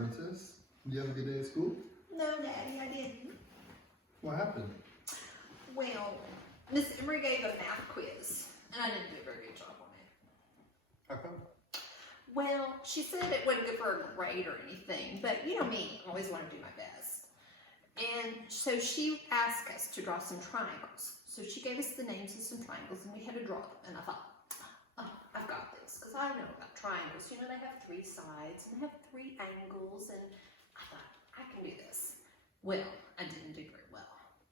Princess. Did you have a good day at school? No, Daddy, I didn't. What happened? Well, Miss Emery gave a math quiz, and I didn't do a very good job on it. How come? Well, she said it wasn't good for a grade or anything, but you know me, I always want to do my best. And so she asked us to draw some triangles. So she gave us the names of some triangles, and we had to draw them. And I thought, oh, I've got this, because I know about triangles. You know, they have 3 sides, and they have 3 angles, and I thought, I can do this. Well, I didn't do very well.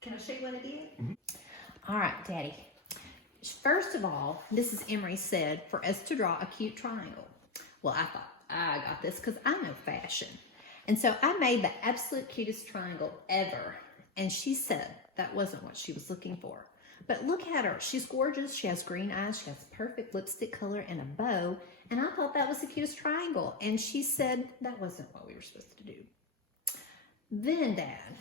Can I show you what I did? All right, Daddy. First of all, Mrs. Emery said for us to draw a cute triangle. Well, I thought, I got this because I know fashion. And so I made the absolute cutest triangle ever. And she said that wasn't what she was looking for. But look at her. She's gorgeous. She has green eyes. She has perfect lipstick color and a bow. And I thought that was the cutest triangle. And she said that wasn't what we were supposed to do. Then, Dad,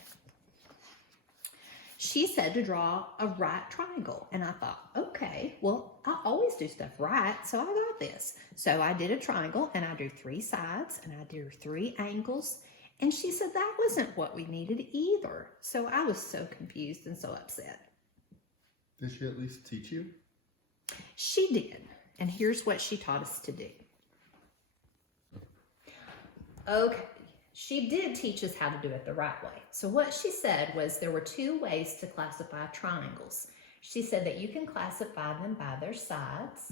she said to draw a right triangle. And I thought, okay, well, I always do stuff right, so I got this. So I did a triangle, and I drew 3 sides, and I drew 3 angles. And she said that wasn't what we needed either. So I was so confused and so upset. Did she at least teach you? She did. And here's what she taught us to do. Okay. She did teach us how to do it the right way. So what she said was there were 2 ways to classify triangles. She said that you can classify them by their sides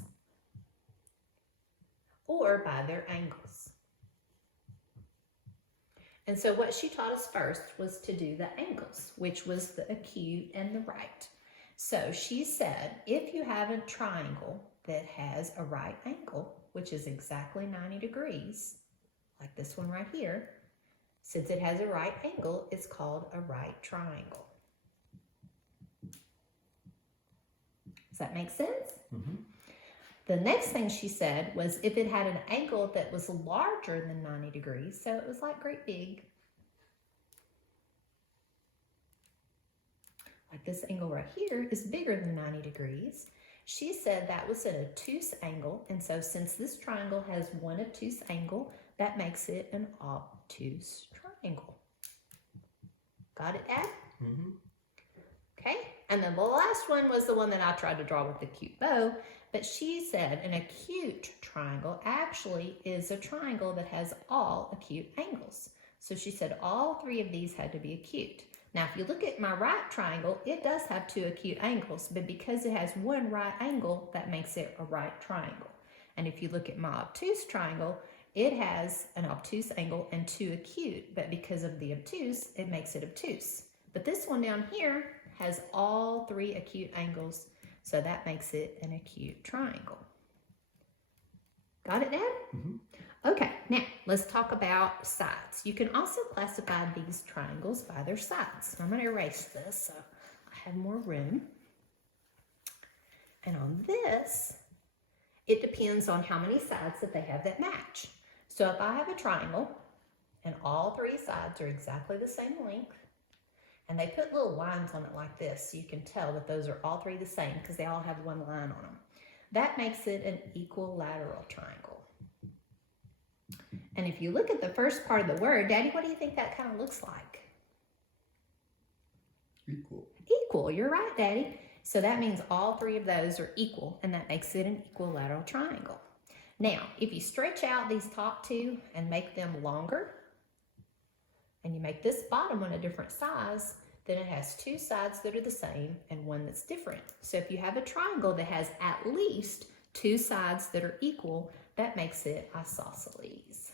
or by their angles. And so what she taught us first was to do the angles, which was the acute and the right. So she said if you have a triangle that has a right angle, which is exactly 90 degrees, like this one right here, since it has a right angle, it's called a right triangle. Does that make sense? Mm-hmm. The next thing she said was if it had an angle that was larger than 90 degrees, so it was like great big, like this angle right here is bigger than 90 degrees. She said that was an obtuse angle, and so since this triangle has one obtuse angle, that makes it an obtuse triangle. Got it, Dad? Mm-hmm. Okay, and then the last one was the one that I tried to draw with the cute bow, but she said an acute triangle actually is a triangle that has all acute angles. So she said all 3 of these had to be acute. Now, if you look at my right triangle, it does have 2 acute angles, but because it has 1 right angle, that makes it a right triangle. And if you look at my obtuse triangle, it has an obtuse angle and 2 acute, but because of the obtuse, it makes it obtuse. But this one down here has all 3 acute angles, so that makes it an acute triangle. Got it, Dad? Mm-hmm. Okay, now let's talk about sides. You can also classify these triangles by their sides. I'm going to erase this so I have more room. And on this, it depends on how many sides that they have that match. So if I have a triangle and all 3 sides are exactly the same length, and they put little lines on it like this so you can tell that those are all 3 the same because they all have 1 line on them. That makes it an equilateral triangle. And if you look at the first part of the word, Daddy, what do you think that kind of looks like? Equal. Equal, you're right, Daddy. So that means all 3 of those are equal, and that makes it an equilateral triangle. Now, if you stretch out these top 2 and make them longer, and you make this bottom one a different size, then it has 2 sides that are the same and 1 that's different. So if you have a triangle that has at least 2 sides that are equal, that makes it isosceles.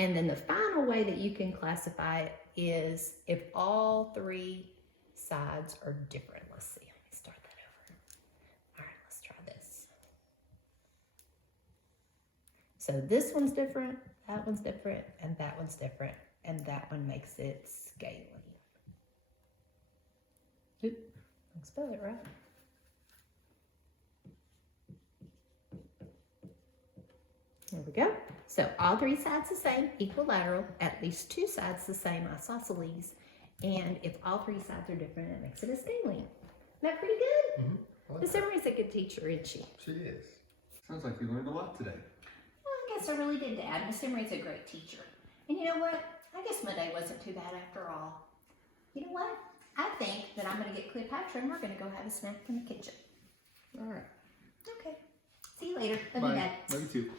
And then the final way that you can classify it is if all 3 sides are different. Let's see, let me start that over. All right, let's try this. So this one's different, that one's different, and that one's different, and that one makes it scaly. Oop, I can spell it right. There we go. So all 3 sides the same, equilateral, at least 2 sides the same, isosceles, and if all 3 sides are different, it makes it a scaling. Isn't that pretty good? Mm-hmm. Miss Emery's a good teacher, isn't she? She is. Sounds like you learned a lot today. Yes, I really did, Dad. Miss Emery's a great teacher. And you know what? I guess my day wasn't too bad after all. You know what? I think that I'm going to get Cleopatra and we're going to go have a snack in the kitchen. All right. Okay. See you later. Love you, Bye. Dad. Love you too.